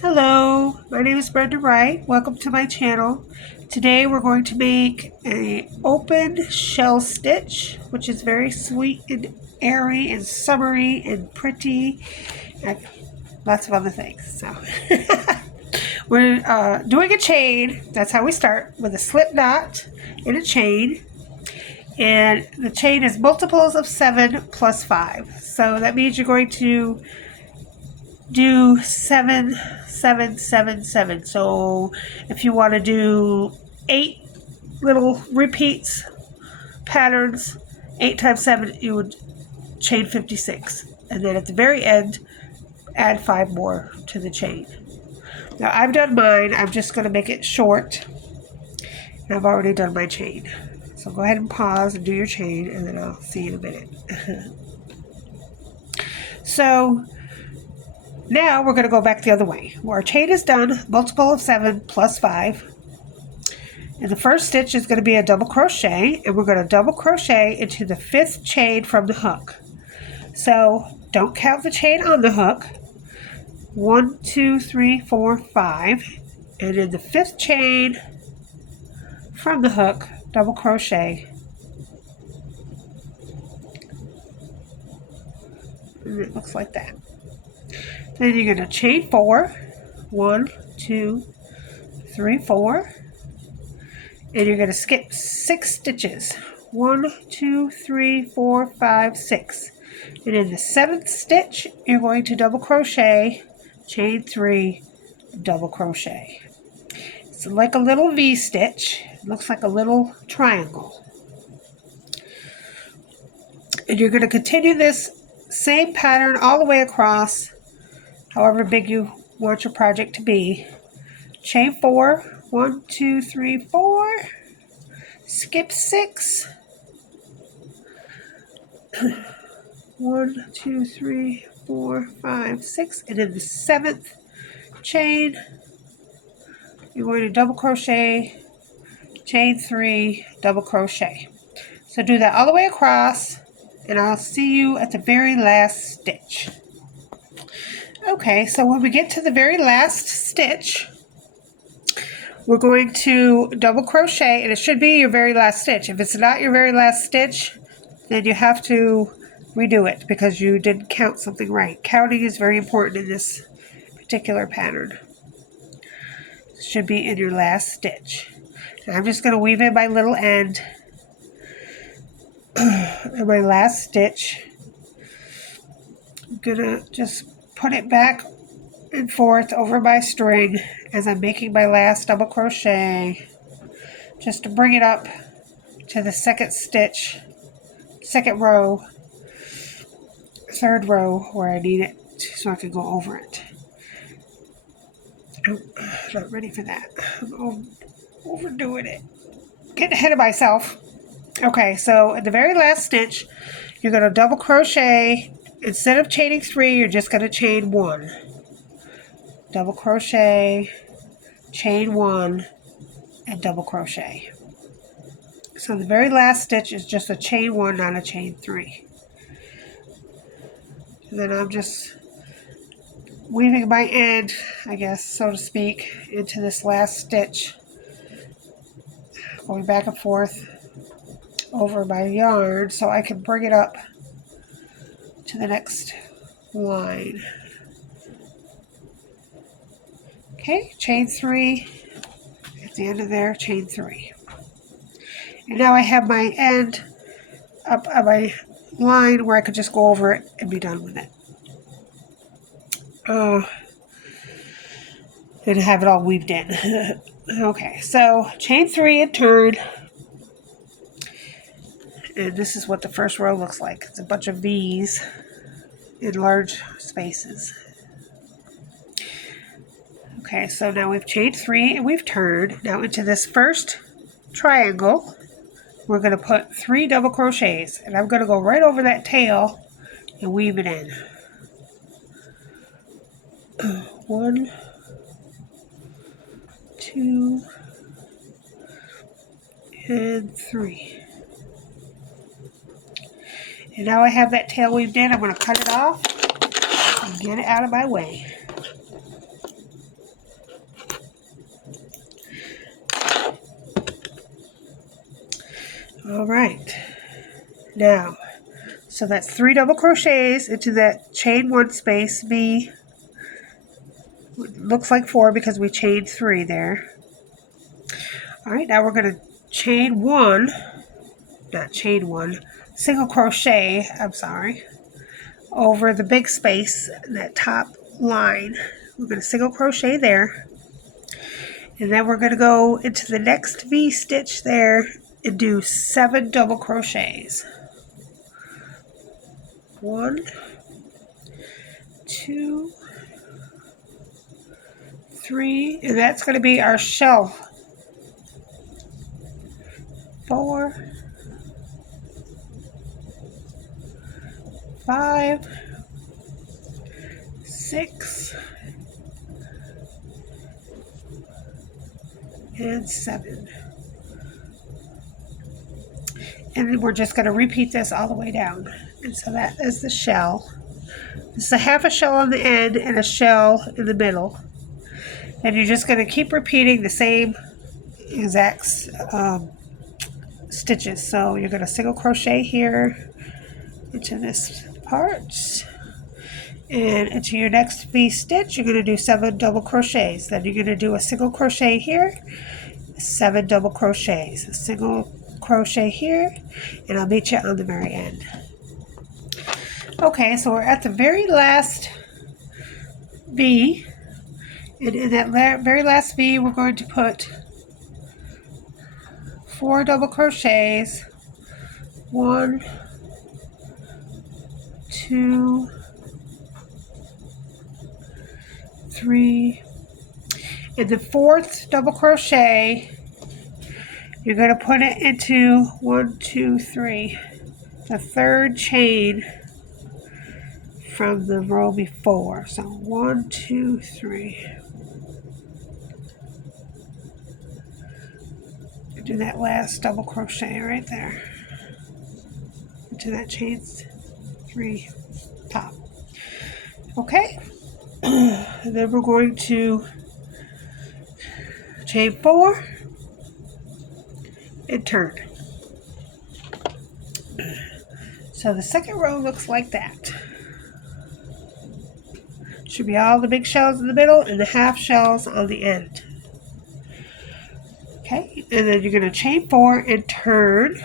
Hello, my name is Brenda Wright. Welcome to my channel. Today we're going to make an open shell stitch, which is very sweet and airy and summery and pretty and lots of other things. So we're doing a chain. That's how we start, with a slip knot and a chain. And the chain is multiples of 7 plus 5. So that means you're going to do 7, 7, 7, 7. So if you want to do 8 little repeats, patterns, 8 times 7, you would chain 56. And then at the very end, add 5 more to the chain. Now I've done mine. I'm just going to make it short. And I've already done my chain. So go ahead and pause and do your chain, and then I'll see you in a minute. So now we're going to go back the other way. Our chain is done, multiple of 7 plus 5. And the first stitch is going to be a double crochet, and we're going to double crochet into the 5th chain from the hook. So don't count the chain on the hook. 1, 2, 3, 4, 5. And in the 5th chain from the hook, double crochet. And it looks like that. Then you're going to chain 4. 1, 2, 3, 4. And you're going to skip 6 stitches. 1, 2, 3, 4, 5, 6. And in the 7th stitch, you're going to double crochet, chain 3, double crochet. It's like a little V stitch. It looks like a little triangle. And you're going to continue this same pattern all the way across, however big you want your project to be. Chain 4, 1, 2, 3, 4, skip 6, 1, 2, 3, 4, 5, 6, and in the 7th chain, you're going to double crochet, chain 3, double crochet. So do that all the way across, and I'll see you at the very last stitch. Okay, so when we get to the very last stitch, we're going to double crochet, and it should be your very last stitch. If it's not your very last stitch, then you have to redo it because you didn't count something right. Counting is very important in this particular pattern. It should be in your last stitch. And I'm just going to weave in my little end in my last stitch. I'm going to just put it back and forth over my string as I'm making my last double crochet, just to bring it up to the second stitch, second row, third row where I need it so I can go over it. Oh, not ready for that. I'm overdoing it. Getting ahead of myself. Okay, so at the very last stitch, you're going to double crochet. Instead of chaining 3, you're just going to chain 1. Double crochet, chain 1, and double crochet. So the very last stitch is just a chain 1, not a chain 3. And then I'm just weaving my end, I guess, so to speak, into this last stitch. Going back and forth over my yarn so I can bring it up to the next line. Okay, chain 3 at the end of there, chain 3. And now I have my end up on my line where I could just go over it and be done with it. And have it all weaved in. Okay, so chain 3 and turn. And this is what the first row looks like. It's a bunch of V's in large spaces. Okay, so now we've chained 3 and we've turned. Now into this first triangle, we're going to put 3 double crochets. And I'm going to go right over that tail and weave it in. 1, 2, and 3. And now I have that tail weaved in. I'm going to cut it off and get it out of my way. All right, now, so that's 3 double crochets into that chain 1 space V. Looks like 4 because we chained 3 there. All right, now we're going to chain 1, not chain 1, single crochet, I'm sorry, over the big space, that top line. We're going to single crochet there. And then we're going to go into the next V stitch there and do 7 double crochets. 1, 2, 3, and that's going to be our shell. 4, 5, 6, and 7. And then we're just going to repeat this all the way down. And so that is the shell. This is a half a shell on the end and a shell in the middle. And you're just going to keep repeating the same exact stitches. So you're going to single crochet here into this part. And into your next V stitch, you're going to do 7 double crochets. Then you're going to do a single crochet here, 7 double crochets, a single crochet here, and I'll meet you on the very end. Okay, so we're at the very last V, and in that very last V, we're going to put 4 double crochets, 1, 2, 3, and the 4th double crochet, you're going to put it into 1, 2, 3, the 3rd chain from the row before. So 1, 2, 3. Do that last double crochet right there into that chain 3 top. Okay, and then we're going to chain 4 and turn. So the second row looks like that. Should be all the big shells in the middle and the half shells on the end. Okay, and then you're going to chain 4 and turn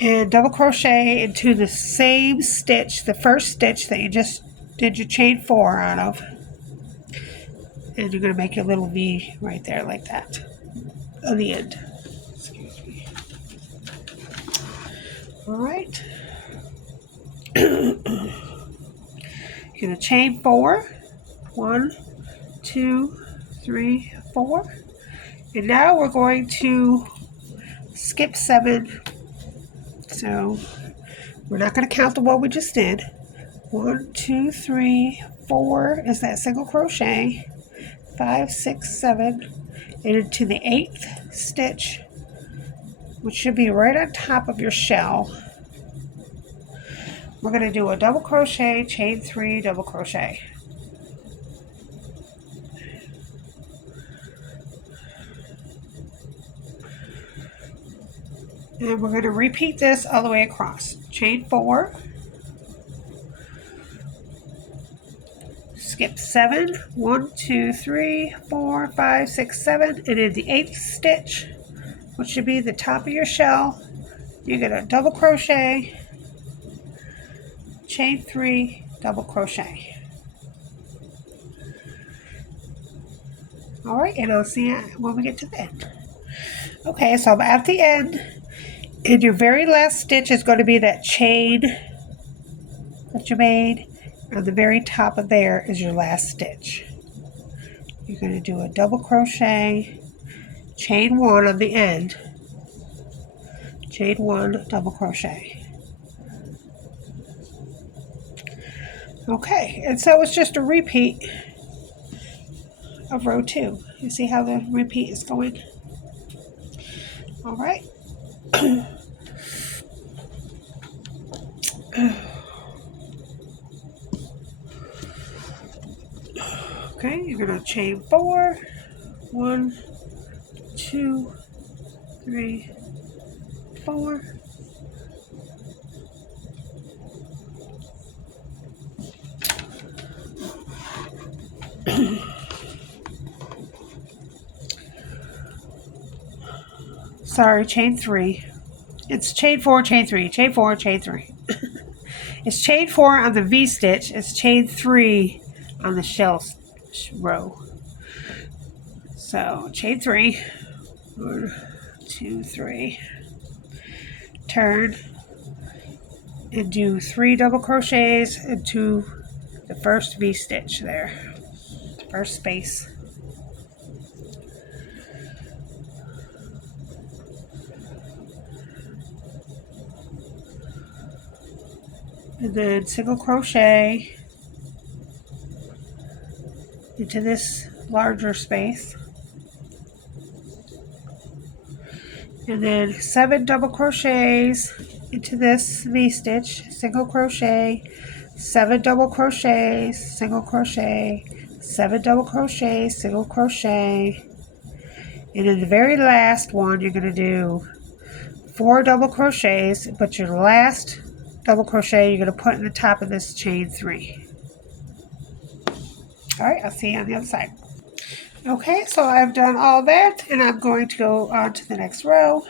and double crochet into the same stitch, the first stitch that you just did your chain 4 out of. And you're going to make your little V right there like that on the end. Excuse me. All right. You're going to chain 4. 1, 2, 3, 4. And now we're going to skip 7. So we're not going to count the one we just did. 1, 2, 3, 4 is that single crochet. 5, 6, 7, and into the 8th stitch, which should be right on top of your shell. We're going to do a double crochet, chain 3, double crochet. And we're going to repeat this all the way across. Chain 4, skip 7, 1, 2, 3, 4, 5, 6, 7, and in the 8th stitch, which should be the top of your shell, you're going to double crochet, chain 3, double crochet. All right, and I'll see you when we get to the end. Okay, so I'm at the end, and your very last stitch is going to be that chain that you made. On the very top of there is your last stitch. You're going to do a double crochet, chain 1 on the end, chain 1, double crochet. Okay, and so it's just a repeat of row 2. You see how the repeat is going? All right. Okay, you're going to chain 4, 1, 2, 3, 4. Sorry, chain 3. It's chain 4, chain 3, chain 4, chain 3. It's chain 4 on the V stitch. It's chain 3 on the shell row. So chain 3. 1, 2, 3. Turn and do 3 double crochets into the first V stitch there, the first space. And then single crochet into this larger space. And then 7 double crochets into this V-stitch, single crochet, 7 double crochets, single crochet, 7 double crochets, single crochet. And in the very last one, you're going to do 4 double crochets, but your last double crochet you're going to put in the top of this chain 3. Alright, I'll see you on the other side. Okay, so I've done all that, and I'm going to go on to the next row.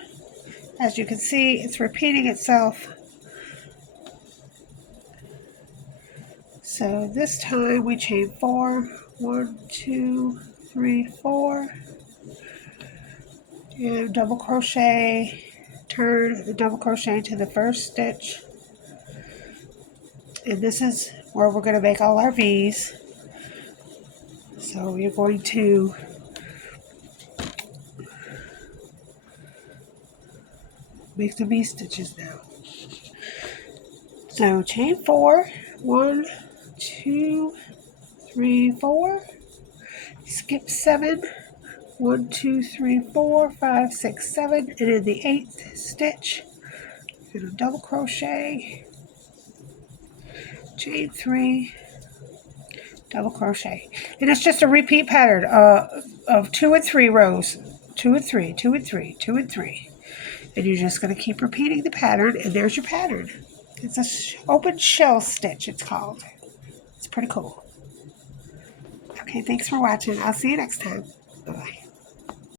As you can see, it's repeating itself. So this time we chain 4. 1, 2, 3, 4. And double crochet, turn the double crochet into the first stitch. And this is where we're going to make all our V's. So you're going to make the V stitches now. So chain 4, 1, 2, 3, 4. Skip 7. 1, 2, 3, 4, 5, 6, 7. And in the 8th stitch, you're going to double crochet, chain 3, double crochet. And it's just a repeat pattern of 2 and 3 rows. 2 and 3, 2 and 3, 2 and 3. And you're just going to keep repeating the pattern, and there's your pattern. It's a open shell stitch, it's called. It's pretty cool. Okay, thanks for watching. I'll see you next time. Bye-bye.